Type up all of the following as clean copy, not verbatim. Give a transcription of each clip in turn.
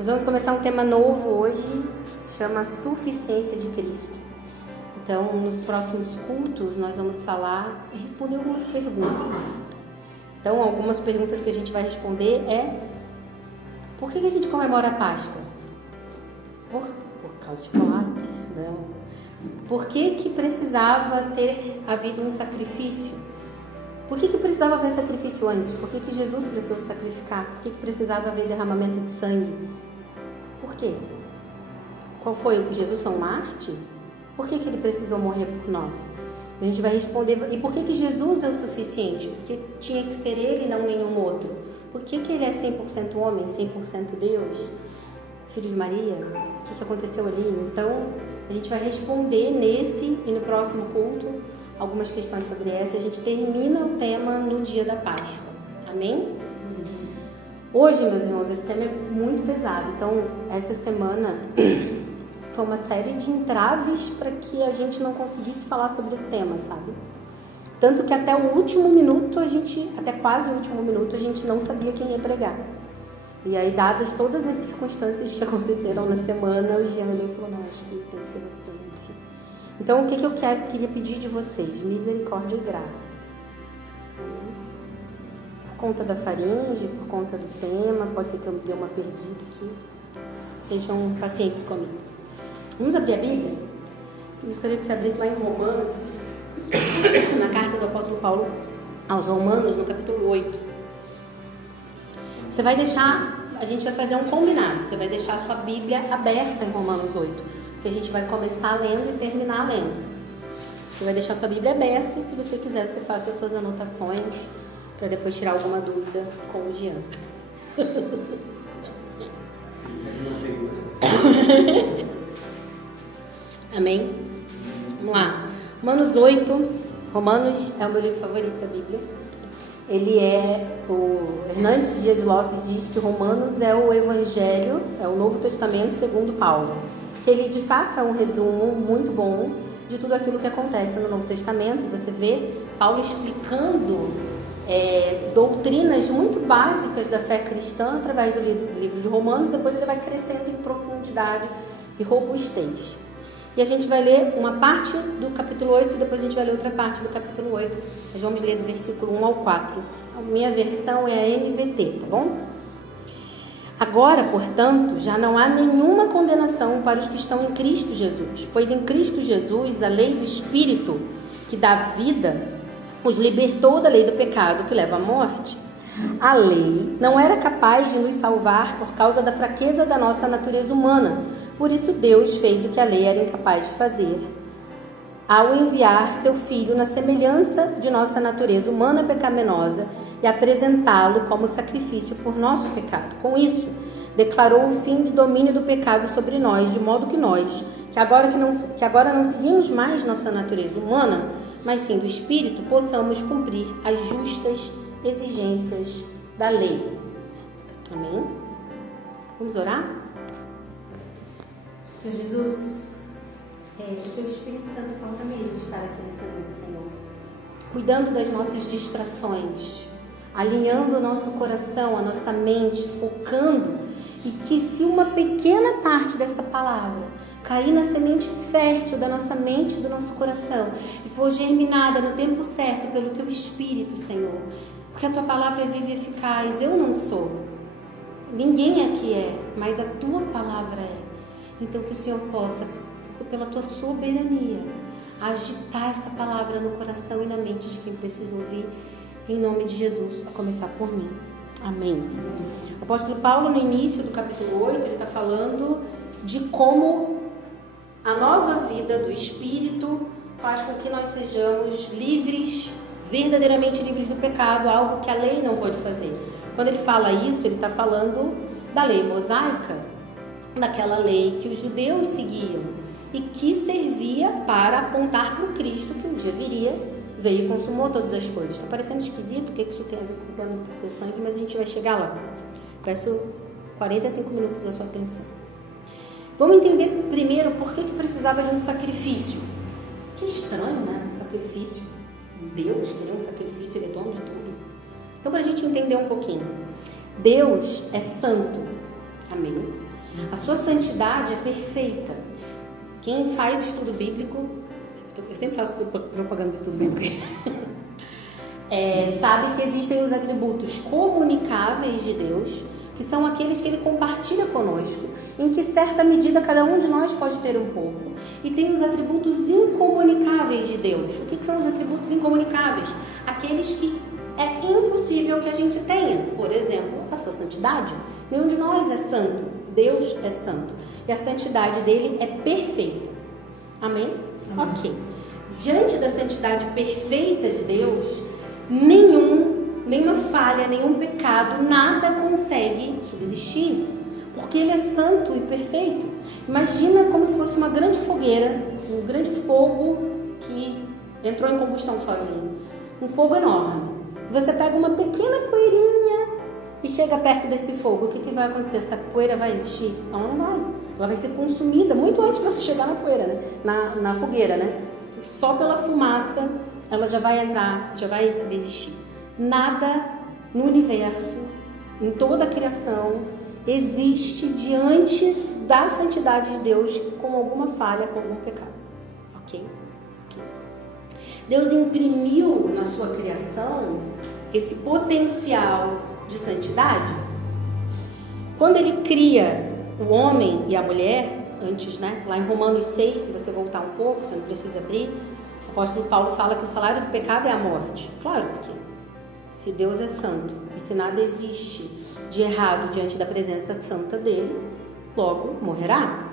Nós vamos começar um tema novo hoje, chama Suficiência de Cristo. Então, nos próximos cultos, nós vamos falar e responder algumas perguntas. Então, algumas perguntas que a gente vai responder é: por que a gente comemora a Páscoa? Por causa de chocolate? Não. Por que precisava ter havido um sacrifício? Por que precisava haver sacrifício antes? Por que Jesus precisou se sacrificar? Por que precisava haver derramamento de sangue? Por quê? Qual foi? Jesus foi um Marte? Por que ele precisou morrer por nós? A gente vai responder. E por que Jesus é o suficiente? Porque tinha que ser ele e não nenhum outro. Por que ele é 100% homem, 100% Deus? Filho de Maria? O que aconteceu ali? Então, a gente vai responder nesse e no próximo culto algumas questões sobre essa. A gente termina o tema no dia da Páscoa. Amém? Hoje, meus irmãos, esse tema é muito pesado. Então, essa semana foi uma série de entraves para que a gente não conseguisse falar sobre esse tema, sabe? Tanto que até o último minuto, até quase o último minuto, a gente não sabia quem ia pregar. E aí, dadas todas as circunstâncias que aconteceram na semana, o Jean olhou e falou: não, acho que tem que ser você, enfim. Então, o que eu queria pedir de vocês? Misericórdia e graça. Por conta da faringe, por conta do tema, pode ser que eu me dê uma perdida aqui. Sejam pacientes comigo. Vamos abrir a Bíblia? Eu gostaria que você abrisse lá em Romanos, na carta do apóstolo Paulo aos Romanos, no capítulo 8. Você vai deixar, a gente vai fazer um combinado, você vai deixar a sua Bíblia aberta em Romanos 8, porque a gente vai começar lendo e terminar lendo. Você vai deixar a sua Bíblia aberta e, se você quiser, você faça as suas anotações para depois tirar alguma dúvida com o Jean. Amém? Vamos lá. Romanos 8. Romanos é o meu livro favorito da Bíblia. O Hernandes Dias Lopes diz que Romanos é o Evangelho, é o Novo Testamento segundo Paulo. Que ele, de fato, é um resumo muito bom de tudo aquilo que acontece no Novo Testamento. Você vê Paulo explicando doutrinas muito básicas da fé cristã através do livro de Romanos. Depois ele vai crescendo em profundidade e robustez. E a gente vai ler uma parte do capítulo 8 e depois a gente vai ler outra parte do capítulo 8. Nós vamos ler do versículo 1 ao 4. A minha versão é a NVT, tá bom? Agora, portanto, já não há nenhuma condenação para os que estão em Cristo Jesus, pois em Cristo Jesus a lei do Espírito que dá vida os libertou da lei do pecado que leva à morte. A lei não era capaz de nos salvar por causa da fraqueza da nossa natureza humana. Por isso Deus fez o que a lei era incapaz de fazer, ao enviar seu Filho na semelhança de nossa natureza humana pecaminosa e apresentá-lo como sacrifício por nosso pecado. Com isso, declarou o fim do domínio do pecado sobre nós, de modo que nós, que agora não seguimos mais nossa natureza humana, mas sim do Espírito, possamos cumprir as justas exigências da lei. Amém? Vamos orar? Senhor Jesus, que o Teu Espírito Santo possa mesmo estar aqui nessa noite, Senhor, cuidando das nossas distrações, alinhando o nosso coração, a nossa mente, focando, e que se uma pequena parte dessa palavra cair na semente fértil da nossa mente e do nosso coração e for germinada no tempo certo pelo Teu Espírito, Senhor, porque a Tua palavra é viva e eficaz. Eu não sou, ninguém aqui é, mas a Tua palavra é. Então que o Senhor possa, pela Tua soberania, agitar essa palavra no coração e na mente de quem precisa ouvir, em nome de Jesus, a começar por mim. Amém. O apóstolo Paulo, no início do capítulo 8, ele está falando de como a nova vida do Espírito faz com que nós sejamos livres, verdadeiramente livres do pecado, algo que a lei não pode fazer. Quando ele fala isso, ele está falando da lei mosaica, daquela lei que os judeus seguiam e que servia para apontar para o Cristo que um dia viria, veio e consumou todas as coisas. Está parecendo esquisito o que isso tem a ver com o tema do sangue, mas a gente vai chegar lá. Peço 45 minutos da sua atenção. Vamos entender primeiro por que precisava de um sacrifício. Que estranho, né? Um sacrifício. Deus queria um sacrifício, Ele é dono de tudo. Então, para a gente entender um pouquinho, Deus é santo. Amém? A sua santidade é perfeita. Quem faz estudo bíblico, eu sempre faço propaganda de estudo bíblico, sabe que existem os atributos comunicáveis de Deus, que são aqueles que Ele compartilha conosco, em que certa medida cada um de nós pode ter um pouco. E tem os atributos incomunicáveis de Deus. O que são os atributos incomunicáveis? Aqueles que é impossível que a gente tenha. Por exemplo, a sua santidade. Nenhum de nós é santo. Deus é santo. E a santidade dele é perfeita. Amém? Amém. Ok. Diante da santidade perfeita de Deus, nenhuma falha, nenhum pecado, nada consegue subsistir, porque Ele é santo e perfeito. Imagina como se fosse uma grande fogueira, um grande fogo que entrou em combustão sozinho, um fogo enorme. Você pega uma pequena poeirinha e chega perto desse fogo, o que vai acontecer? Essa poeira vai existir? Ela não vai. Ela vai ser consumida muito antes de você chegar na poeira, né? na fogueira, né? Só pela fumaça ela já vai entrar, já vai subsistir. Nada no universo, em toda a criação, existe diante da santidade de Deus com alguma falha, com algum pecado. Ok? Deus imprimiu na sua criação esse potencial de santidade. Quando Ele cria o homem e a mulher, antes, né? Lá em Romanos 6, se você voltar um pouco, você não precisa abrir, o apóstolo Paulo fala que o salário do pecado é a morte. Claro, porque se Deus é santo e se nada existe de errado diante da presença santa dele, logo morrerá.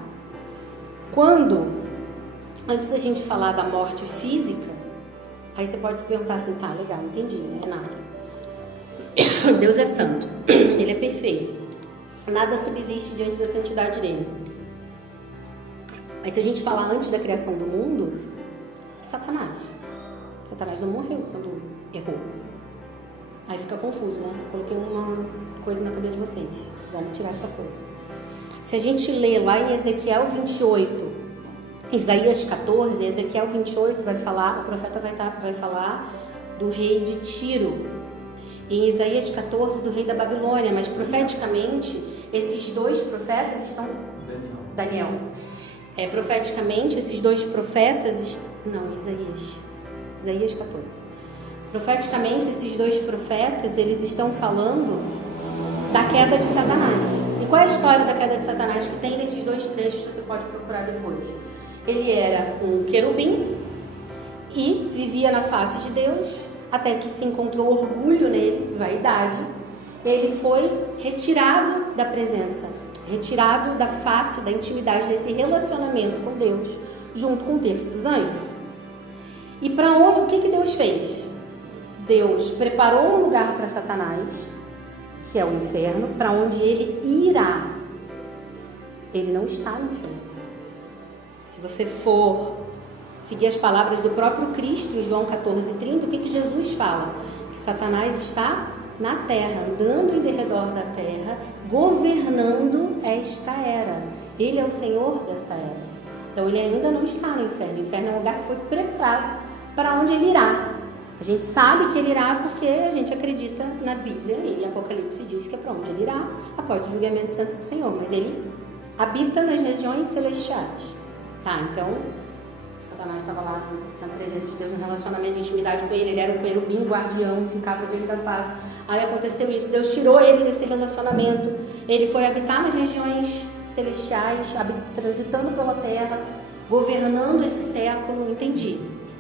Antes da gente falar da morte física, aí você pode se perguntar assim, tá, legal, entendi, né, Renata? Deus é santo, Ele é perfeito, nada subsiste diante da santidade dele. Aí se a gente falar antes da criação do mundo, Satanás não morreu quando errou. Aí fica confuso, né? Eu coloquei uma coisa na cabeça de vocês. Vamos tirar essa coisa. Se a gente lê lá em Ezequiel 28, Isaías 14, Ezequiel 28 vai falar, o profeta vai falar do rei de Tiro. Em Isaías 14, do rei da Babilônia. Mas profeticamente, esses dois profetas estão... Daniel. Profeticamente, esses dois profetas... Não, Isaías 14. Profeticamente, esses dois profetas, eles estão falando da queda de Satanás. E qual é a história da queda de Satanás que tem nesses dois trechos que você pode procurar depois? Ele era um querubim e vivia na face de Deus, até que se encontrou orgulho nele, vaidade. Ele foi retirado da presença, retirado da face, da intimidade, desse relacionamento com Deus, junto com o terço dos anjos. E para onde? O que Deus fez? Deus preparou um lugar para Satanás, que é o inferno, para onde ele irá. Ele não está no inferno. Se você for seguir as palavras do próprio Cristo, em João 14:30, o que Jesus fala? Que Satanás está na terra, andando em derredor da terra, governando esta era. Ele é o Senhor dessa era. Então ele ainda não está no inferno. O inferno é um lugar que foi preparado para onde ele irá. A gente sabe que ele irá porque a gente acredita na Bíblia, e Apocalipse diz que é para onde ele irá após o julgamento santo do Senhor. Mas ele habita nas regiões celestiais. Tá, então Satanás estava lá na presença de Deus, no relacionamento de intimidade com ele. Ele era um querubim guardião, ficava diante da face. Aí aconteceu isso, Deus tirou ele desse relacionamento. Ele foi habitar nas regiões celestiais, transitando pela terra, governando esse século. Entendi,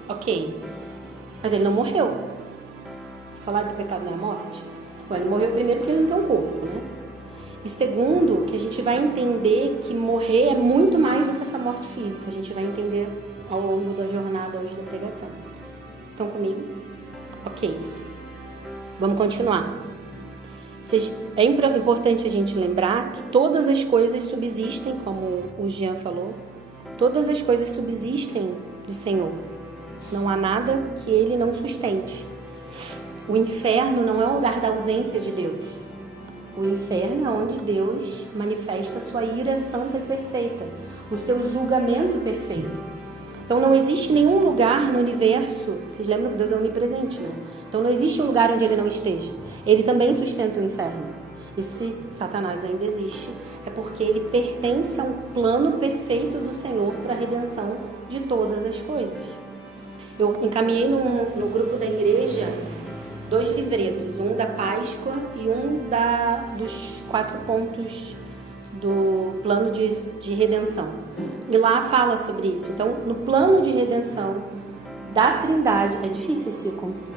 ok. Mas ele não morreu. O salário do pecado não é a morte? Bom, ele morreu primeiro porque ele não tem um corpo, né? E segundo, que a gente vai entender que morrer é muito mais do que essa morte física. A gente vai entender ao longo da jornada hoje da pregação. Estão comigo? Ok. Vamos continuar. É importante a gente lembrar que todas as coisas subsistem, como o Jean falou, todas as coisas subsistem do Senhor. Não há nada que Ele não sustente. O inferno não é um lugar da ausência de Deus. O inferno é onde Deus manifesta a sua ira santa e perfeita, o seu julgamento perfeito. Então não existe nenhum lugar no universo, vocês lembram que Deus é onipresente, né? Então não existe um lugar onde Ele não esteja. Ele também sustenta o inferno. E se Satanás ainda existe, é porque ele pertence a um plano perfeito do Senhor para a redenção de todas as coisas. Eu encaminhei no grupo da igreja 2 livretos, um da Páscoa e um dos 4 pontos do plano de redenção. E lá fala sobre isso. Então, no plano de redenção da Trindade, é difícil esse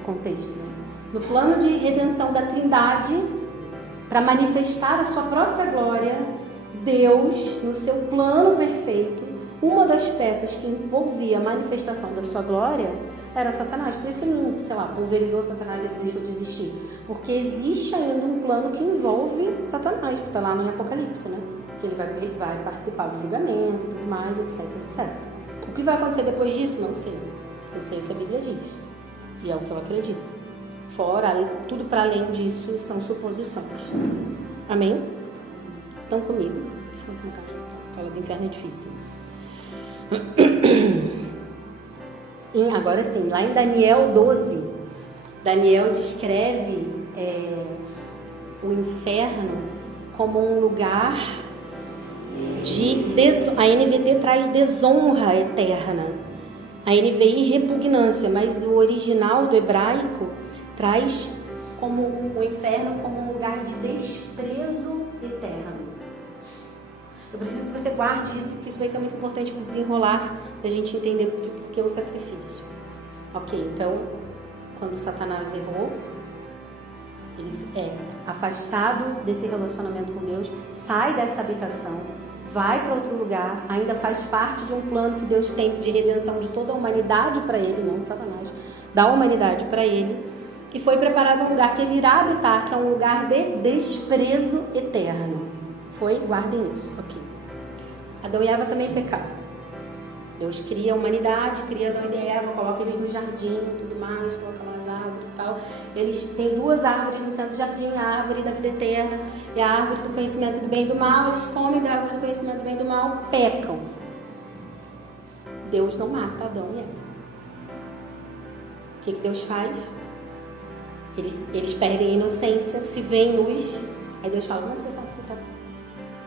contexto, né? No plano de redenção da Trindade, para manifestar a sua própria glória, Deus, no seu plano perfeito, uma das peças que envolvia a manifestação da sua glória era Satanás. Por isso que ele não, sei lá, pulverizou Satanás e ele deixou de existir. Porque existe ainda um plano que envolve Satanás, que está lá no Apocalipse, né? Que ele vai participar do julgamento e tudo mais, etc, etc. O que vai acontecer depois disso? Não sei. Eu sei o que a Bíblia diz. E é o que eu acredito. Fora, tudo para além disso são suposições. Amém? Estão comigo? Estão com fala do inferno é difícil. Agora sim, lá em Daniel 12, Daniel descreve o inferno como um lugar a NVT traz desonra eterna, a NVI repugnância, mas o original do hebraico traz como o inferno como um lugar de desprezo eterno. Eu preciso que você guarde isso, porque isso vai ser muito importante para o desenrolar da gente entender por que o sacrifício. Ok, então, quando Satanás errou, ele é afastado desse relacionamento com Deus, sai dessa habitação, vai para outro lugar, ainda faz parte de um plano que Deus tem de redenção de toda a humanidade para ele, não de Satanás, da humanidade para ele, e foi preparado um lugar que ele irá habitar, que é um lugar de desprezo eterno. Guardem isso, ok. Adão e Eva também pecaram. Deus cria a humanidade, cria Adão e Eva, coloca eles no jardim e tudo mais, coloca lá as árvores e tal. Eles têm 2 árvores no centro do jardim, a árvore da vida eterna e a árvore do conhecimento do bem e do mal. Eles comem da árvore do conhecimento do bem e do mal, pecam. Deus não mata Adão e Eva. O que Deus faz? Eles perdem a inocência, se veem luz. Aí Deus fala, como você sabe que você está?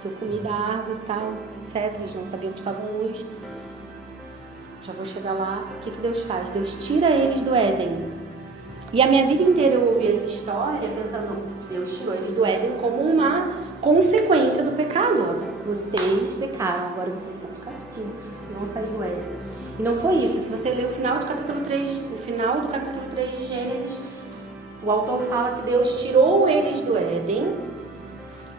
Que eu comi da árvore e tal, etc. Eles não sabiam que estavam luz. Já vou chegar lá. O que Deus faz? Deus tira eles do Éden. E a minha vida inteira eu ouvi essa história pensando, Deus tirou eles do Éden como uma consequência do pecado. Vocês pecaram, agora vocês estão de castigo. Vocês vão sair do Éden. E não foi isso. Se você ler o final do capítulo 3 de Gênesis, o autor fala que Deus tirou eles do Éden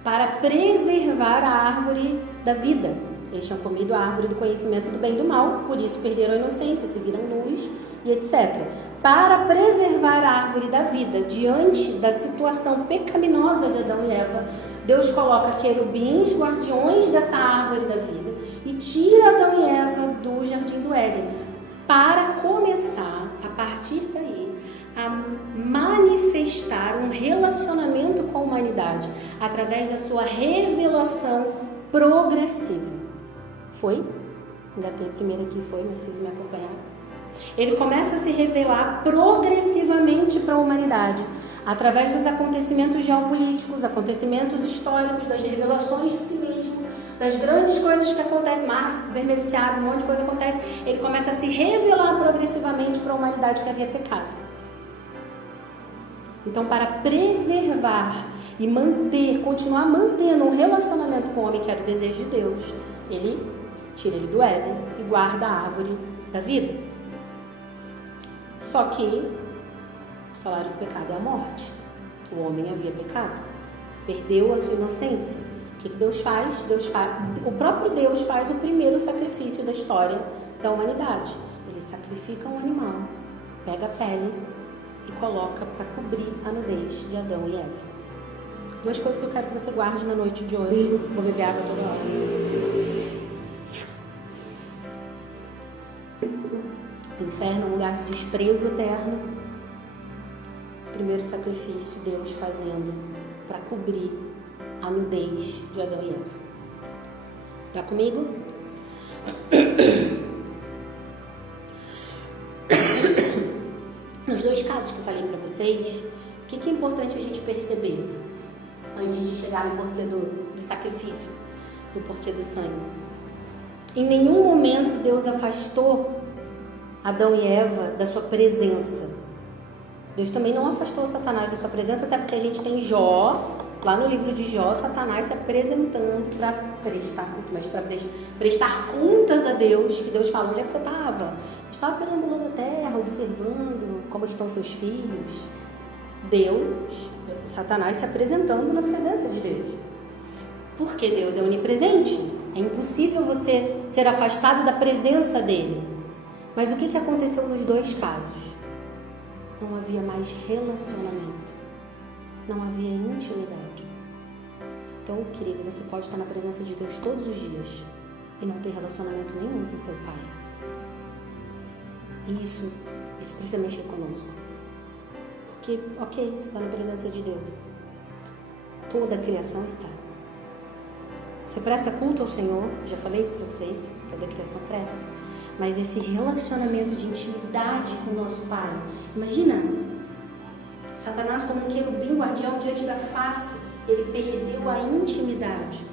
para preservar a árvore da vida. Eles tinham comido a árvore do conhecimento do bem e do mal, por isso perderam a inocência, se viram luz e etc. Para preservar a árvore da vida diante da situação pecaminosa de Adão e Eva, Deus coloca querubins, guardiões dessa árvore da vida e tira Adão e Eva do jardim do Éden para começar, a partir daí, a manifestar um relacionamento com a humanidade através da sua revelação progressiva. Foi? Engatei primeiro aqui, mas vocês me acompanharam. Ele começa a se revelar progressivamente para a humanidade através dos acontecimentos geopolíticos, acontecimentos históricos, das revelações de si mesmo, das grandes coisas que acontecem, Marte, vermelho se abre, um monte de coisa acontece. Ele começa a se revelar progressivamente para a humanidade que havia pecado. Então, para preservar e continuar mantendo um relacionamento com o homem, que era o desejo de Deus, ele tira ele do Éden e guarda a árvore da vida. Só que o salário do pecado é a morte. O homem havia pecado, perdeu a sua inocência. O que Deus faz? O próprio Deus faz o primeiro sacrifício da história da humanidade. Ele sacrifica um animal, pega a pele e coloca para cobrir a nudez de Adão e Eva. 2 coisas que eu quero que você guarde na noite de hoje. Vou beber água toda hora. O inferno é um lugar de desprezo eterno. Primeiro sacrifício, Deus fazendo para cobrir a nudez de Adão e Eva. Tá comigo? Nos 2 casos que eu falei para vocês, o que é importante a gente perceber? antes de chegar no porquê do sacrifício, no porquê do sangue. Em nenhum momento Deus afastou Adão e Eva da sua presença. Deus também não afastou Satanás da sua presença, até porque a gente tem Jó, lá no livro de Jó, Satanás se apresentando para prestar culto, mas para prestar contas a Deus, que Deus fala, onde é que você estava? Eu estava perambulando a terra, observando como estão seus filhos. Deus, Satanás se apresentando na presença de Deus. Porque Deus é onipresente. É impossível você ser afastado da presença dele. Mas o que aconteceu nos dois casos? Não havia mais relacionamento. Não havia intimidade. Então, querido, você pode estar na presença de Deus todos os dias e não ter relacionamento nenhum com seu Pai. E isso precisa mexer conosco. Porque, ok, você está na presença de Deus. Toda a criação está. Você presta culto ao Senhor, já falei isso para vocês, toda a criação presta. Mas esse relacionamento de intimidade com o nosso Pai. Imagina, Satanás como um querubim guardião diante da face, ele perdeu a intimidade.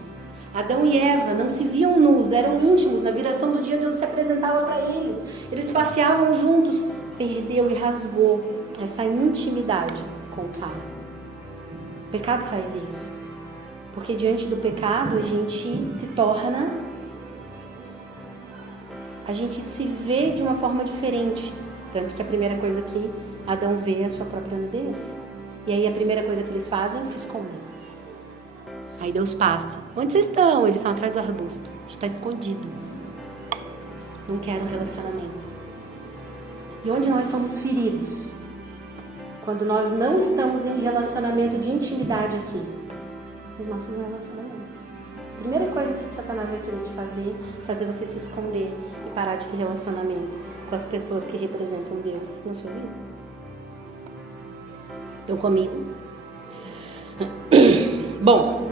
Adão e Eva não se viam nus, eram íntimos. Na viração do dia Deus se apresentava para eles. Eles passeavam juntos. Perdeu e rasgou essa intimidade com o Pai. O pecado faz isso. Porque diante do pecado a gente se vê de uma forma diferente. Tanto que a primeira coisa que Adão vê é a sua própria nudez. E aí a primeira coisa que eles fazem é se esconder. Aí Deus passa. Onde vocês estão? Eles estão atrás do arbusto. Está escondido. Não quero um relacionamento. E onde nós somos feridos? Quando nós não estamos em relacionamento de intimidade aqui. Os nossos relacionamentos. A primeira coisa que Satanás vai querer te fazer você se esconder e parar de ter relacionamento com as pessoas que representam Deus na sua vida. Estão comigo? Bom,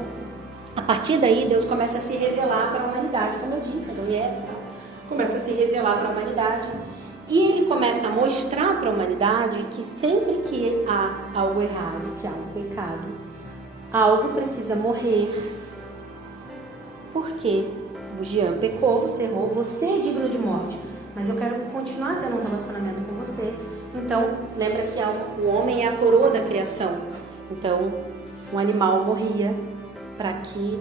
a partir daí Deus começa a se revelar para a humanidade, como eu disse, Adão e Eva, começa a se revelar para a humanidade. E ele começa a mostrar para a humanidade que sempre que há algo errado, que há um pecado, algo precisa morrer. Porque o Jean pecou, você errou, você é digno de morte, mas eu quero continuar tendo um relacionamento com você. Então, lembra que o homem é a coroa da criação. Então, um animal morria para que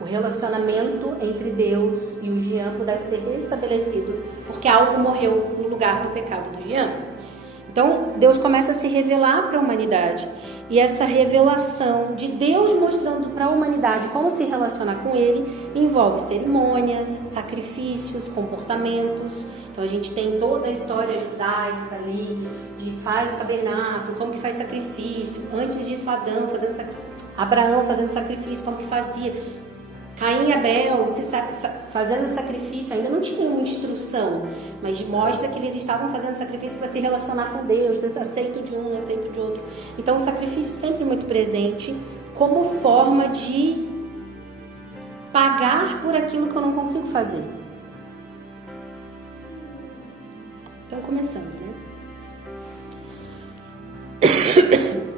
o relacionamento entre Deus e o Jean pudesse ser restabelecido, porque algo morreu no lugar do pecado do Jean. Então, Deus começa a se revelar para a humanidade. E essa revelação de Deus mostrando para a humanidade como se relacionar com Ele envolve cerimônias, sacrifícios, comportamentos. Então, a gente tem toda a história judaica ali, de faz o tabernáculo, como que faz sacrifício. Antes disso, Abraão fazendo sacrifício, como que fazia. Caim e Abel fazendo sacrifício, ainda não tinha uma instrução, mas mostra que eles estavam fazendo sacrifício para se relacionar com Deus, Deus aceito de um, aceito de outro. Então o sacrifício sempre muito presente, como forma de pagar por aquilo que eu não consigo fazer. Então começando, né?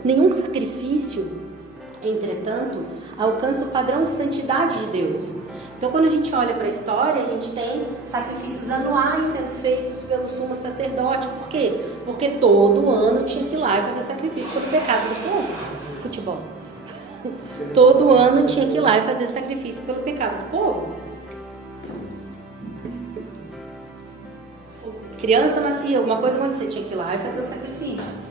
Nenhum sacrifício, entretanto, alcança o padrão de santidade de Deus. Então, quando a gente olha para a história, a gente tem sacrifícios anuais sendo feitos pelo sumo sacerdote. Por quê? Porque todo ano tinha que ir lá e fazer sacrifício pelo pecado do povo. Futebol. Todo ano tinha que ir lá e fazer sacrifício pelo pecado do povo. Criança nascia, alguma coisa acontecia, tinha que ir lá e fazer o sacrifício.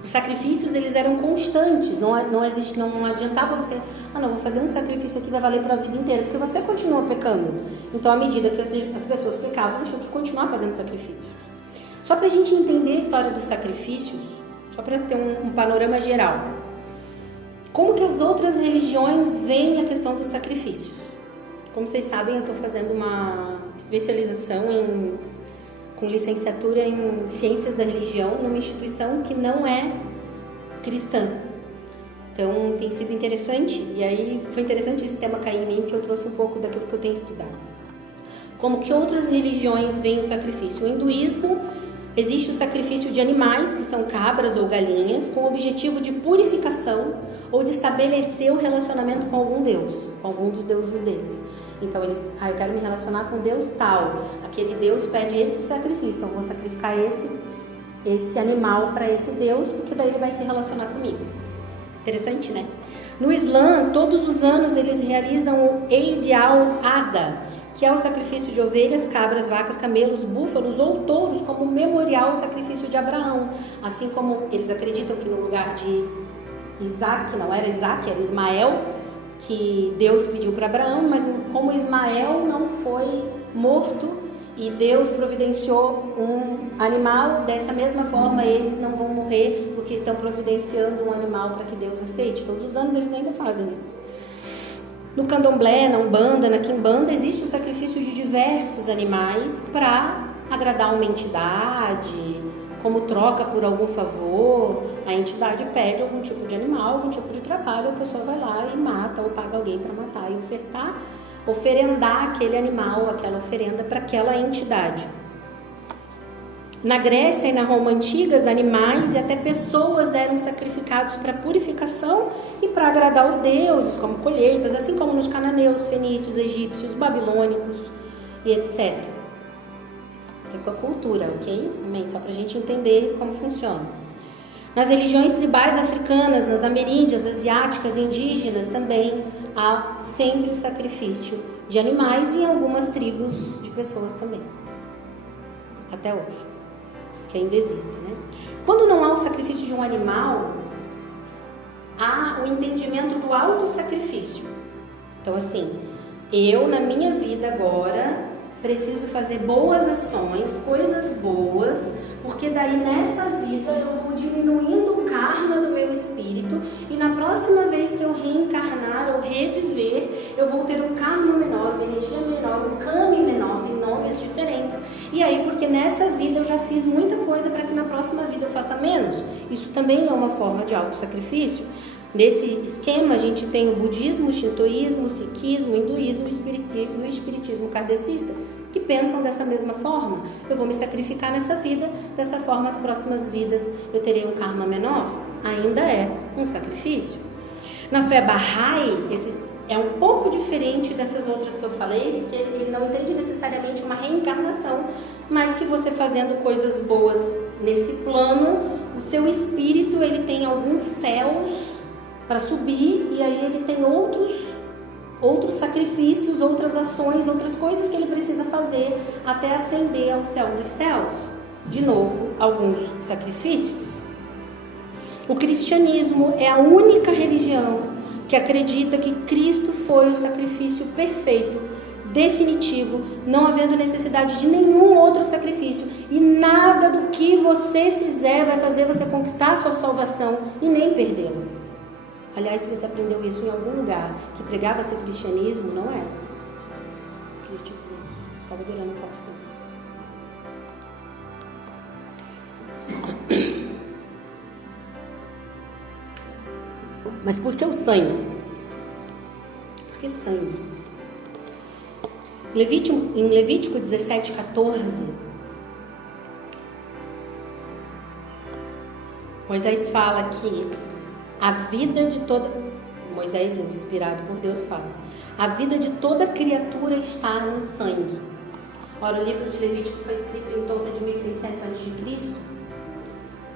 Os sacrifícios, eles eram constantes, não adiantava você, não, vou fazer um sacrifício aqui, vai valer para a vida inteira, porque você continua pecando. Então, à medida que as pessoas pecavam, tinham que continuar fazendo sacrifícios. Só para a gente entender a história dos sacrifícios, só para ter um panorama geral. Como que as outras religiões veem a questão dos sacrifícios? Como vocês sabem, eu estou fazendo uma especialização com licenciatura em Ciências da Religião, numa instituição que não é cristã. Então, tem sido interessante, e aí foi interessante esse tema cair em mim, que eu trouxe um pouco daquilo que eu tenho estudado. Como que outras religiões veem o sacrifício? O hinduísmo existe o sacrifício de animais, que são cabras ou galinhas, com o objetivo de purificação ou de estabelecer o relacionamento com algum deus, com algum dos deuses deles. Então eu quero me relacionar com Deus tal, aquele Deus pede esse sacrifício, então eu vou sacrificar esse animal para esse Deus, porque daí ele vai se relacionar comigo. Interessante, né? No Islã, todos os anos eles realizam o Eid al-Adha, que é o sacrifício de ovelhas, cabras, vacas, camelos, búfalos ou touros, como memorial ao sacrifício de Abraão. Assim como eles acreditam que no lugar de Isaac, não era Isaac, era Ismael, que Deus pediu para Abraão, mas como Ismael não foi morto e Deus providenciou um animal, dessa mesma forma eles não vão morrer porque estão providenciando um animal para que Deus aceite. Todos os anos eles ainda fazem isso. No candomblé, na umbanda, na quimbanda, existe o sacrifício de diversos animais para agradar uma entidade, como troca por algum favor. A entidade pede algum tipo de animal, algum tipo de trabalho, a pessoa vai lá e mata ou paga alguém para matar e oferendar aquele animal, aquela oferenda para aquela entidade. Na Grécia e na Roma antigas, animais e até pessoas eram sacrificados para purificação e para agradar os deuses, como colheitas, assim como nos cananeus, fenícios, egípcios, babilônicos e etc. Isso é com a cultura, ok? Amém? Só para a gente entender como funciona. Nas religiões tribais africanas, nas ameríndias, asiáticas e indígenas também há sempre o sacrifício de animais e em algumas tribos de pessoas também. Até hoje. Que ainda existe, né? Quando não há o sacrifício de um animal, há o entendimento do autossacrifício. Então, assim, eu na minha vida agora preciso fazer boas ações, coisas boas, porque daí nessa vida eu vou diminuindo o karma do meu espírito e na próxima vez que eu reencarnar ou reviver, eu vou ter um karma menor, uma energia menor, um kami menor, tem nomes diferentes. E aí, porque nessa vida eu já fiz muita coisa para que na próxima vida eu faça menos. Isso também é uma forma de autossacrifício. Nesse esquema a gente tem o budismo, o shintoísmo, o sikhismo, o hinduísmo e o espiritismo kardecista, que pensam dessa mesma forma. Eu vou me sacrificar nessa vida, dessa forma as próximas vidas eu terei um karma menor. Ainda é um sacrifício. Na fé Bahá'í, esse é um pouco diferente dessas outras que eu falei, porque ele não entende necessariamente uma reencarnação, mas que você fazendo coisas boas nesse plano, o seu espírito ele tem alguns céus para subir e aí ele tem outros sacrifícios, outras ações, outras coisas que ele precisa fazer até ascender ao céu dos céus. De novo, alguns sacrifícios. O cristianismo é a única religião que acredita que Cristo foi o sacrifício perfeito, definitivo, não havendo necessidade de nenhum outro sacrifício. E nada do que você fizer vai fazer você conquistar a sua salvação e nem perdê-la. Aliás, se você aprendeu isso em algum lugar que pregava ser cristianismo, não era. Queria te dizer isso. Você estava adorando o falso Deus. Mas por que o sangue? Por que sangue? Em Levítico 17:14, Moisés fala que a vida de toda... Moisés, inspirado por Deus, fala: a vida de toda criatura está no sangue. Ora, o livro de Levítico foi escrito em torno de 1600 a.C.,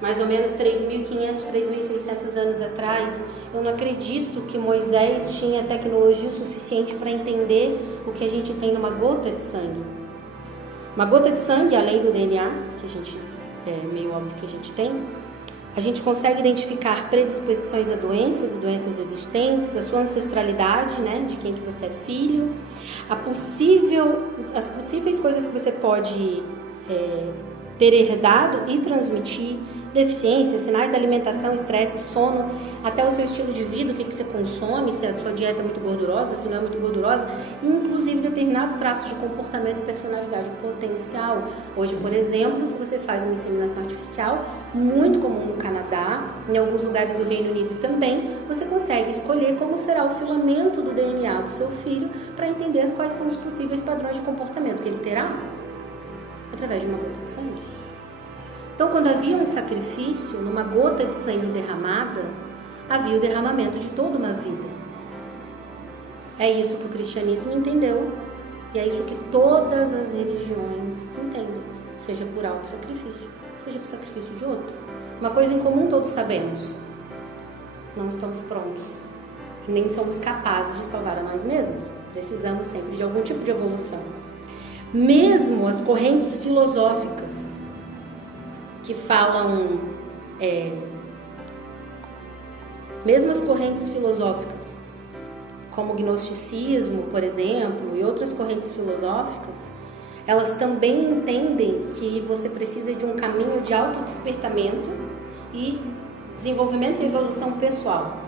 mais ou menos 3.500, 3.600 anos atrás. Eu não acredito que Moisés tinha tecnologia o suficiente para entender o que a gente tem numa gota de sangue. Uma gota de sangue, além do DNA, que a gente é meio óbvio que a gente tem, a gente consegue identificar predisposições a doenças e doenças existentes, a sua ancestralidade, né, de quem que você é filho, as possíveis coisas que você pode ter herdado e transmitir, deficiências, sinais da alimentação, estresse, sono, até o seu estilo de vida, o que você consome, se a sua dieta é muito gordurosa, se não é muito gordurosa, inclusive determinados traços de comportamento e personalidade potencial. Hoje, por exemplo, se você faz uma inseminação artificial, muito comum no Canadá, em alguns lugares do Reino Unido também, você consegue escolher como será o filamento do DNA do seu filho para entender quais são os possíveis padrões de comportamento que ele terá através de uma gota de sangue. Então, quando havia um sacrifício, numa gota de sangue derramada, havia o derramamento de toda uma vida. É isso que o cristianismo entendeu, e é isso que todas as religiões entendem, seja por auto-sacrifício, seja por sacrifício de outro. Uma coisa em comum todos sabemos: não estamos prontos, nem somos capazes de salvar a nós mesmos. Precisamos sempre de algum tipo de evolução. Mesmo as correntes filosóficas que falam, mesmo as correntes filosóficas, como o gnosticismo, por exemplo, e outras correntes filosóficas, elas também entendem que você precisa de um caminho de autodespertamento e desenvolvimento e evolução pessoal.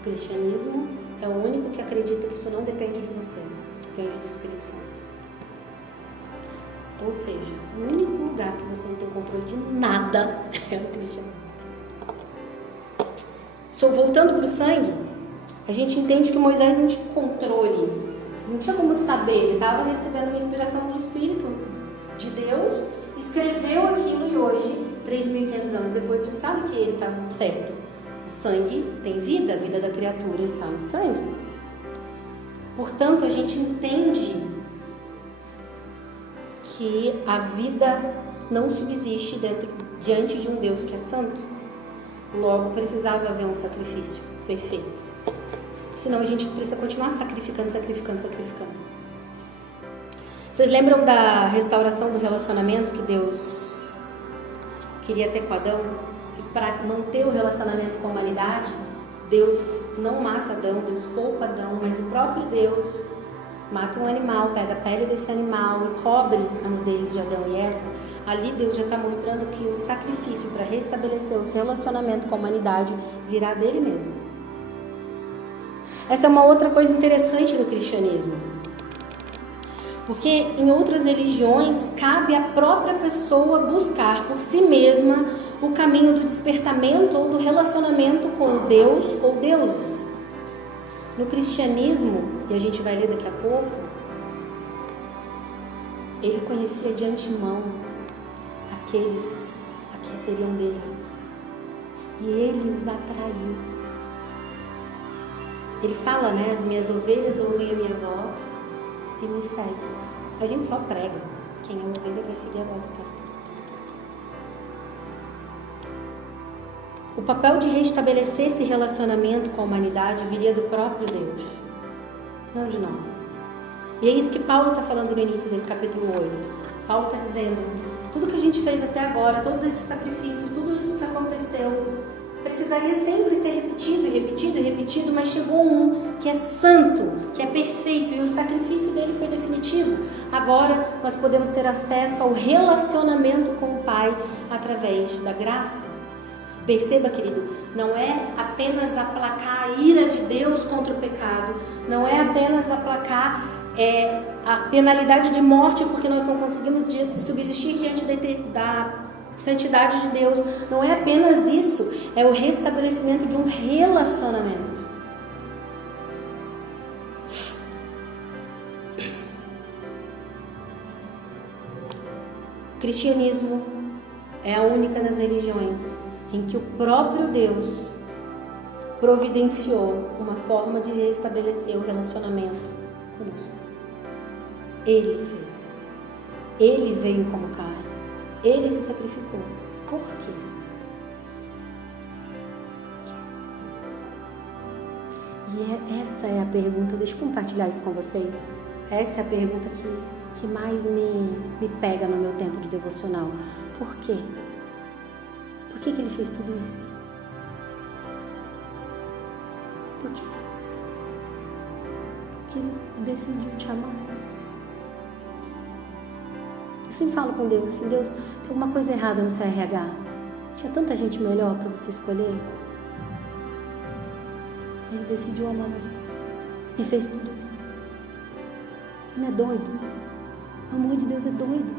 O cristianismo é o único que acredita que isso não depende de você, depende do Espírito Santo. Ou seja, o único lugar que você não tem controle de nada é o cristianismo. Voltando para o sangue, a gente entende que Moisés não tinha controle, não tinha como saber, ele estava recebendo uma inspiração do Espírito de Deus, escreveu aquilo e hoje, 3.500 anos depois, a gente sabe que ele está certo. O sangue tem vida, a vida da criatura está no sangue. Portanto, a gente entende que a vida não subsiste diante de um Deus que é santo. Logo, precisava haver um sacrifício perfeito. Senão a gente precisa continuar sacrificando. Vocês lembram da restauração do relacionamento que Deus queria ter com Adão? E para manter o relacionamento com a humanidade, Deus não mata Adão, Deus poupa Adão, mas o próprio Deus mata um animal, pega a pele desse animal e cobre a nudez de Adão e Eva. Ali Deus já está mostrando que o sacrifício para restabelecer os relacionamentos com a humanidade virá dele mesmo. Essa é uma outra coisa interessante no cristianismo. Porque em outras religiões cabe à própria pessoa buscar por si mesma o caminho do despertamento ou do relacionamento com Deus ou deuses. No cristianismo, e a gente vai ler daqui a pouco, ele conhecia de antemão aqueles a que seriam dele. E ele os atraiu. Ele fala, né? As minhas ovelhas ouvem a minha voz e me seguem. A gente só prega. Quem é ovelha vai seguir a voz do pastor. O papel de restabelecer esse relacionamento com a humanidade viria do próprio Deus, não de nós. E é isso que Paulo está falando no início desse capítulo 8. Paulo está dizendo, tudo que a gente fez até agora, todos esses sacrifícios, tudo isso que aconteceu, precisaria sempre ser repetido, mas chegou um que é santo, que é perfeito, e o sacrifício dele foi definitivo. Agora nós podemos ter acesso ao relacionamento com o Pai através da graça. Perceba, querido, não é apenas aplacar a ira de Deus contra o pecado, não é apenas aplacar a penalidade de morte porque nós não conseguimos subsistir diante da santidade de Deus. Não é apenas isso, é o restabelecimento de um relacionamento. O cristianismo é a única das religiões em que o próprio Deus providenciou uma forma de restabelecer o relacionamento conosco. Ele fez. Ele veio como carne. Ele se sacrificou. Por quê? E essa é a pergunta, deixa eu compartilhar isso com vocês. Essa é a pergunta que mais me pega no meu tempo de devocional. Por quê? Por que ele fez tudo isso? Por quê? Porque ele decidiu te amar. Eu sempre falo com Deus assim, Deus, tem alguma coisa errada no seu RH? Tinha tanta gente melhor para você escolher. Ele decidiu amar você e fez tudo isso. Ele não é doido. O amor de Deus é doido.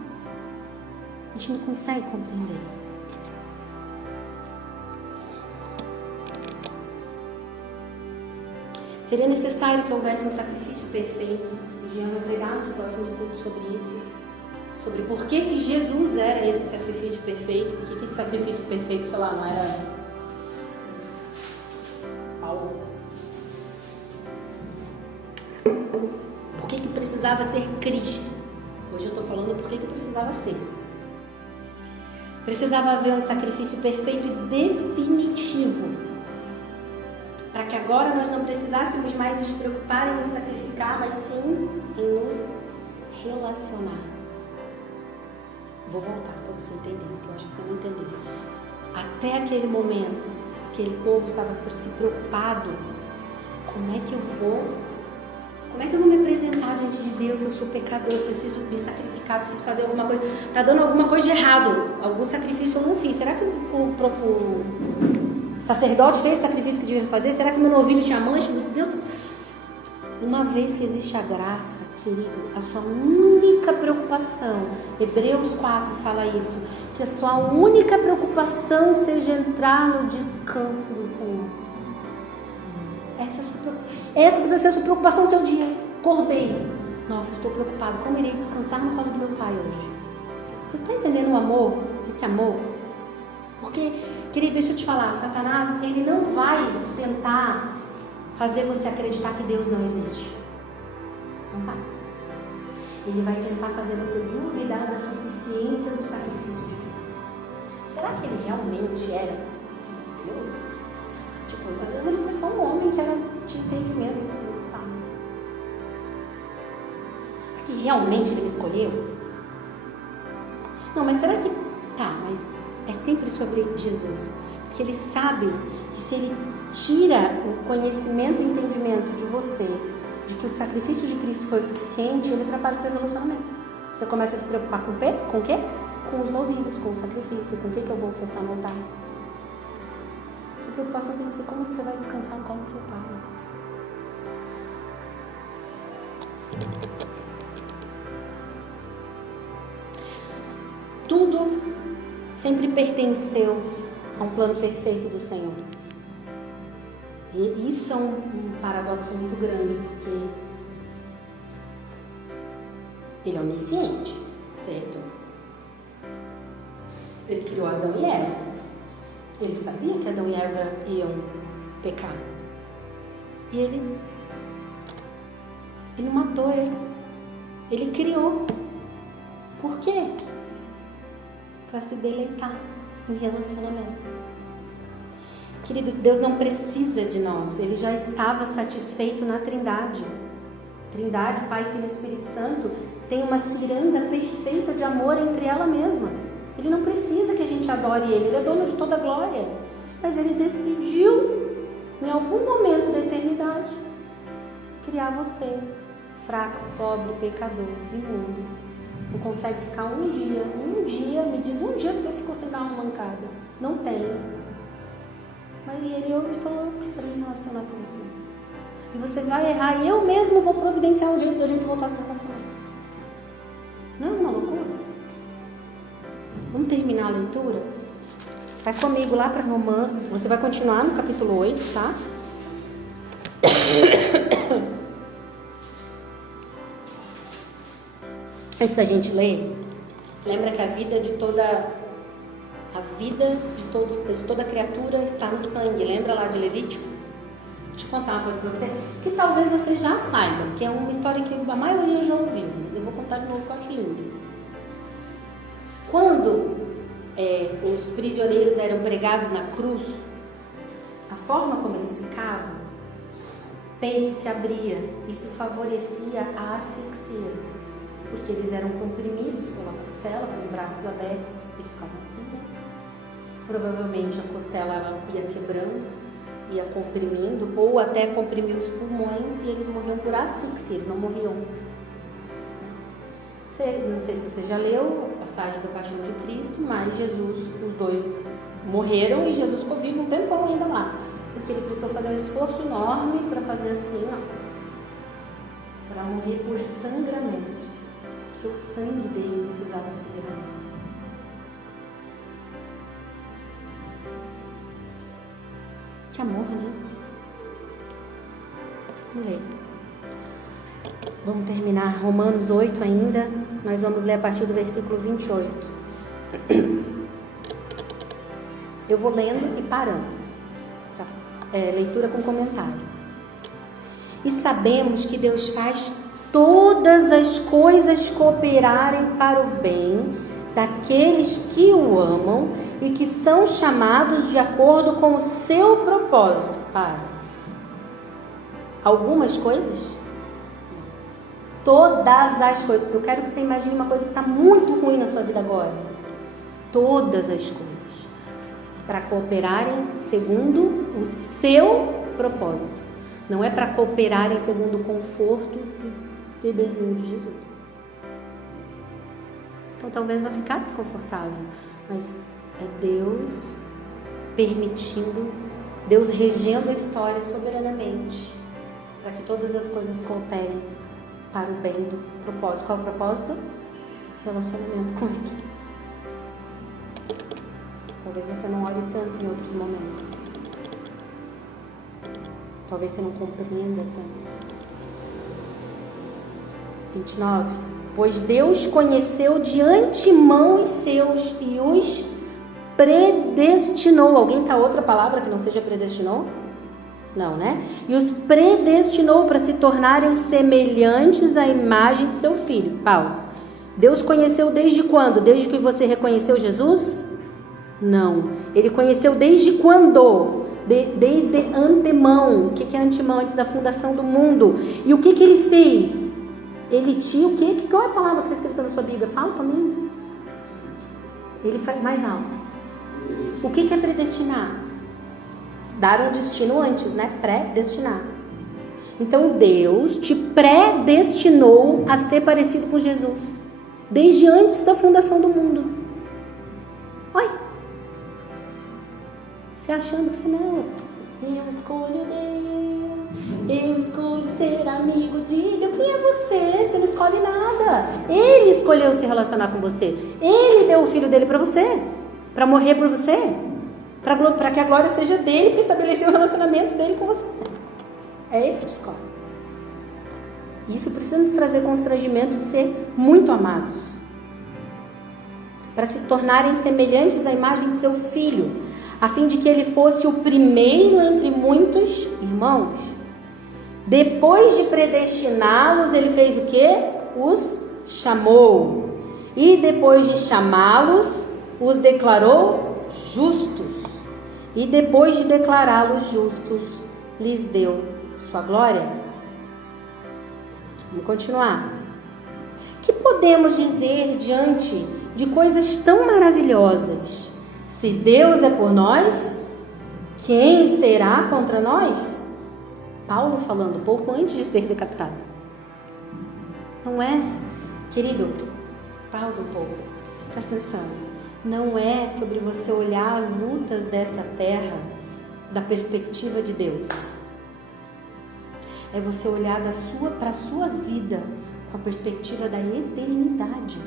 A gente não consegue compreender. Seria necessário que houvesse um sacrifício perfeito. O Jean vai pregar nos próximos cultos sobre isso, sobre por que Jesus era esse sacrifício perfeito, por que esse sacrifício perfeito, sei lá, não era Paulo. Por que precisava ser Cristo? Hoje eu estou falando por que precisava ser. Precisava haver um sacrifício perfeito e definitivo, para que agora nós não precisássemos mais nos preocupar em nos sacrificar, mas sim em nos relacionar. Vou voltar para você entender, porque eu acho que você não entendeu. Até aquele momento, aquele povo estava se preocupado: como é que eu vou me apresentar diante de Deus? Eu sou pecador, eu preciso me sacrificar, preciso fazer alguma coisa. Está dando alguma coisa de errado, algum sacrifício eu não fiz. Será que o sacerdote fez o sacrifício que devia fazer? Será que o meu novilho tinha mancha? Meu Deus. Uma vez que existe a graça, querido, a sua única preocupação, Hebreus 4 fala isso, que a sua única preocupação seja entrar no descanso do Senhor. Essa precisa ser a sua preocupação no seu dia. Acordei. Nossa, estou preocupado. Como irei descansar no colo do meu pai hoje? Você está entendendo o amor? Esse amor? Porque, querido, deixa eu te falar, Satanás, ele não vai tentar fazer você acreditar que Deus não existe. Não vai. Ele vai tentar fazer você duvidar da suficiência do sacrifício de Cristo. Será que ele realmente era filho de Deus? Tipo, às vezes ele foi só um homem que tinha entendimento espiritual. Será que realmente ele me escolheu? Não, mas será que... Tá, mas é sempre sobre Jesus. Porque ele sabe que se ele tira o conhecimento e o entendimento de você, de que o sacrifício de Cristo foi o suficiente, ele atrapalha o teu relacionamento. Você começa a se preocupar com o quê? Com os novilhos, com o sacrifício, com o que eu vou ofertar no altar. Sua preocupação tem que ser como você vai descansar no colo do seu pai. Tudo sempre pertenceu a um plano perfeito do Senhor. E isso é um paradoxo muito grande, porque ele é onisciente, certo? Ele criou Adão e Eva. Ele sabia que Adão e Eva iam pecar. E ele não matou eles. Ele criou. Por quê? Para se deleitar em relacionamento. Querido, Deus não precisa de nós. Ele já estava satisfeito na Trindade. Trindade, Pai, Filho e Espírito Santo, tem uma ciranda perfeita de amor entre ela mesma. Ele não precisa que a gente adore Ele. Ele é dono de toda a glória. Mas Ele decidiu, em algum momento da eternidade, criar você, fraco, pobre, pecador, imundo. Não consegue ficar um dia, me diz um dia que você ficou sem dar uma mancada. Não tem. Mas ele falou: eu quero me relacionar com você. E você vai errar, e eu mesmo vou providenciar um jeito da gente voltar a se relacionar. Não é uma loucura? Vamos terminar a leitura? Vai comigo lá para Romanos. Você vai continuar no capítulo 8, tá? Antes da gente ler, você lembra que a vida de toda criatura está no sangue. Lembra lá de Levítico? Deixa eu contar uma coisa para você, que talvez você já saiba, que é uma história que a maioria já ouviu, mas eu vou contar de novo que eu acho lindo. Quando os prisioneiros eram pregados na cruz, a forma como eles ficavam, o peito se abria, isso favorecia a asfixia, porque eles eram comprimidos pela costela, com os braços abertos, eles ficavam assim. Provavelmente a costela ela ia quebrando, ia comprimindo, ou até comprimir os pulmões, e eles morriam por asfixia, eles não morriam. Não sei se você já leu a passagem da Paixão de Cristo, mas Jesus, os dois morreram e Jesus ficou vivo um tempão ainda lá, porque ele precisou fazer um esforço enorme para fazer assim, para morrer por sangramento, porque o sangue dele precisava ser derramado. Que amor, né? Vamos ler. Vamos terminar Romanos 8 ainda, Nós vamos ler a partir do versículo 28. Eu vou lendo e parando. Leitura com comentário. E sabemos que Deus faz todas as coisas cooperarem para o bem daqueles que o amam e que são chamados de acordo com o seu propósito. Para. Algumas coisas? Todas as coisas. Eu quero que você imagine uma coisa que está muito ruim na sua vida agora. Todas as coisas. Para cooperarem segundo o seu propósito. Não é para cooperarem segundo o conforto do bebezinho de Jesus. Então talvez vai ficar desconfortável, mas é Deus permitindo, Deus regendo a história soberanamente, para que todas as coisas cooperem para o bem do propósito. Qual é o propósito? Relacionamento com Ele. Talvez você não ore tanto em outros momentos. Talvez você não compreenda tanto. 29. Pois Deus conheceu de antemão os seus e os predestinou. Alguém tá outra palavra que não seja predestinou? Não, né? E os predestinou para se tornarem semelhantes à imagem de seu filho. Pausa. Deus conheceu desde quando? Desde que você reconheceu Jesus? Não. Ele conheceu desde quando? Desde antemão. O que é antemão? Antes da fundação do mundo. E o que ele fez? Ele tinha o quê? Qual é a palavra que está escrita na sua Bíblia? Fala para mim. Ele faz mais alto. O que é predestinar? Dar um destino antes, né? Predestinar. Então Deus te predestinou a ser parecido com Jesus. Desde antes da fundação do mundo. Olha. Você achando que você não... Eu escolho Deus. Eu escolho ser amigo de Deus. Quem é você? Você não escolhe nada. Ele escolheu se relacionar com você. Ele deu o filho dele para você. Para morrer por você. Para que a glória seja dele. Para estabelecer o relacionamento dele com você. É ele que te escolhe. Isso precisa nos trazer constrangimento de ser muito amados. Para se tornarem semelhantes à imagem de seu filho. A fim de que ele fosse o primeiro entre muitos irmãos. Depois de predestiná-los, ele fez o quê? Os chamou. E depois de chamá-los, os declarou justos. E depois de declará-los justos, lhes deu sua glória. Vamos continuar. O que podemos dizer diante de coisas tão maravilhosas? Se Deus é por nós, quem será contra nós? Paulo falando pouco antes de ser decapitado. Não é, querido, pausa um pouco, presta atenção. Não é sobre você olhar as lutas dessa terra da perspectiva de Deus. É você olhar para a sua vida com a perspectiva da eternidade.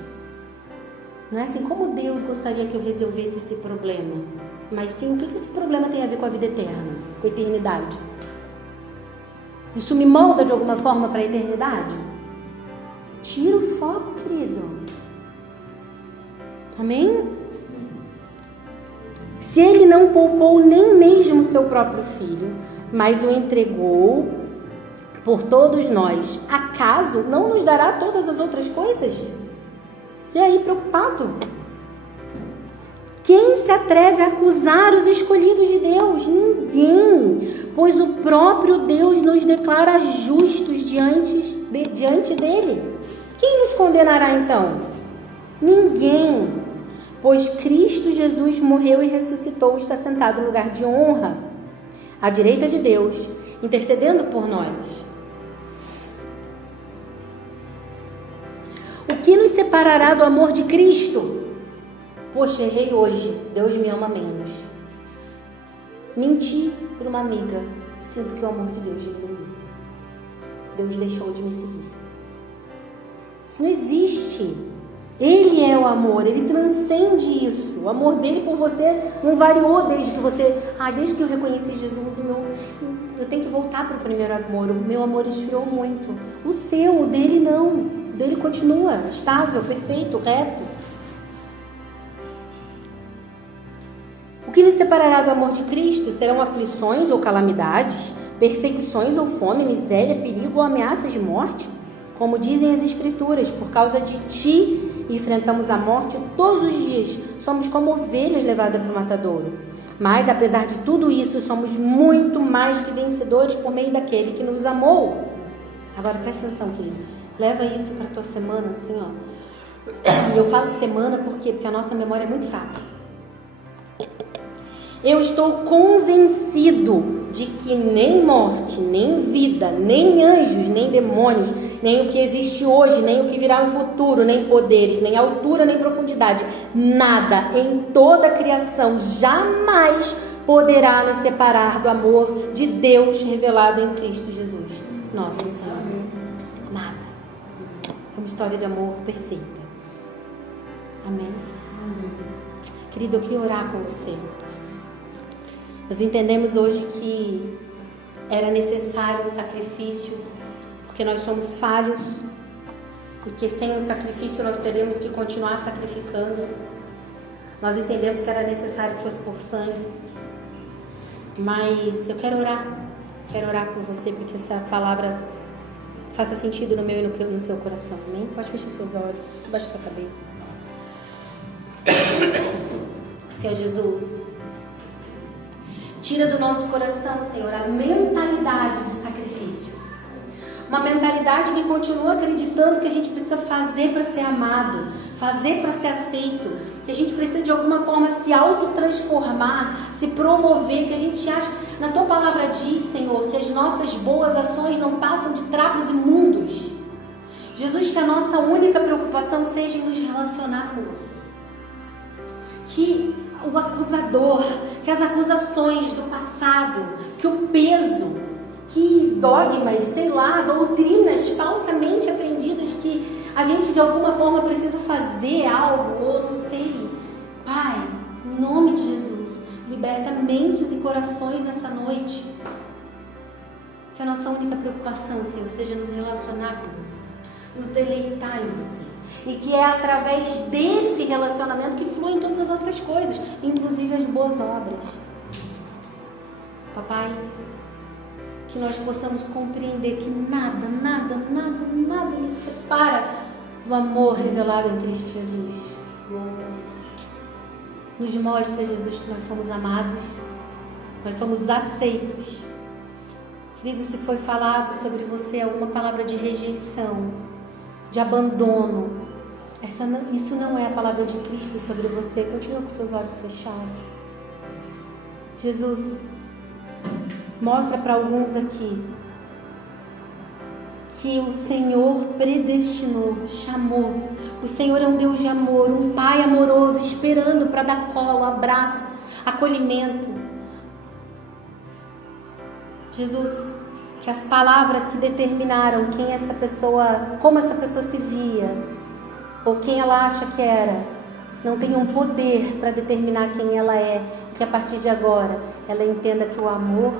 Não é assim, como Deus gostaria que eu resolvesse esse problema? Mas sim, o que esse problema tem a ver com a vida eterna, com a eternidade? Isso me molda de alguma forma para a eternidade? Tira o foco, querido. Amém? Se ele não poupou nem mesmo seu próprio filho, mas o entregou por todos nós, acaso não nos dará todas as outras coisas? Você aí preocupado? Quem se atreve a acusar os escolhidos de Deus? Ninguém, pois o próprio Deus nos declara justos diante dele. Quem nos condenará então? Ninguém, pois Cristo Jesus morreu e ressuscitou e está sentado no lugar de honra, à direita de Deus, intercedendo por nós. O que nos separará do amor de Cristo? Poxa, errei hoje. Deus me ama menos. Menti para uma amiga. Sinto que o amor de Deus diminuiu. Deus deixou de me seguir. Isso não existe. Ele é o amor. Ele transcende isso. O amor dele por você não variou desde que você... desde que eu reconheci Jesus, eu tenho que voltar para o primeiro amor. O meu amor esfriou muito. O seu, o dele não. dele continua estável, perfeito, reto. O que nos separará do amor de Cristo? Serão aflições ou calamidades, perseguições ou fome, miséria, perigo ou ameaças de morte? Como dizem as Escrituras, por causa de ti enfrentamos a morte todos os dias. Somos como ovelhas levadas para o matadouro. Mas, apesar de tudo isso, somos muito mais que vencedores por meio daquele que nos amou. Agora, presta atenção, querido. Leva isso para a tua semana, assim, ó. E eu falo semana por quê? Porque a nossa memória é muito fraca. Eu estou convencido de que nem morte, nem vida, nem anjos, nem demônios, nem o que existe hoje, nem o que virá no futuro, nem poderes, nem altura, nem profundidade, nada em toda a criação jamais poderá nos separar do amor de Deus revelado em Cristo Jesus, nosso Senhor. Nada. É uma história de amor perfeita. Amém? Querido, eu queria orar com você. Nós entendemos hoje que era necessário um sacrifício, porque nós somos falhos, porque sem um sacrifício nós teremos que continuar sacrificando. Nós entendemos que era necessário que fosse por sangue, mas eu quero orar por você, porque essa palavra faça sentido no meu e no seu coração, amém? Pode fechar seus olhos, baixe sua cabeça. Senhor Jesus, tira do nosso coração, Senhor, a mentalidade de sacrifício. Uma mentalidade que continua acreditando que a gente precisa fazer para ser amado, fazer para ser aceito, que a gente precisa de alguma forma se autotransformar, se promover, que a gente acha, na tua palavra diz, Senhor, que as nossas boas ações não passam de trapos imundos. Jesus, que a nossa única preocupação seja em nos relacionar com você. Que o acusador, que as acusações do passado, que o peso, que dogmas, sei lá, doutrinas falsamente aprendidas que a gente de alguma forma precisa fazer algo, ou não sei. Pai, em nome de Jesus, liberta mentes e corações nessa noite. Que a nossa única preocupação, Senhor, seja nos relacionar com você, nos deleitar em você. E que é através desse relacionamento que fluem todas as outras coisas, inclusive as boas obras. Papai, que nós possamos compreender que nada nos separa do amor revelado em Cristo Jesus. Nos mostra, Jesus, que nós somos amados, nós somos aceitos. Querido, se foi falado sobre você alguma palavra de rejeição, de abandono, isso não é a palavra de Cristo sobre você. Continua com seus olhos fechados. Jesus, mostra para alguns aqui que o Senhor predestinou, chamou. O Senhor é um Deus de amor, um Pai amoroso, esperando para dar colo, abraço, acolhimento. Jesus, que as palavras que determinaram quem essa pessoa, como essa pessoa se via, ou quem ela acha que era, não tenham poder para determinar quem ela é, e que a partir de agora ela entenda que o amor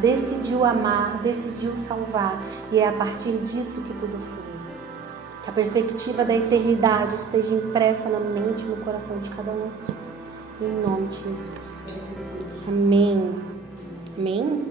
decidiu amar, decidiu salvar, e é a partir disso que tudo flui. Que a perspectiva da eternidade esteja impressa na mente e no coração de cada um aqui, em nome de Jesus. Amém. Amém.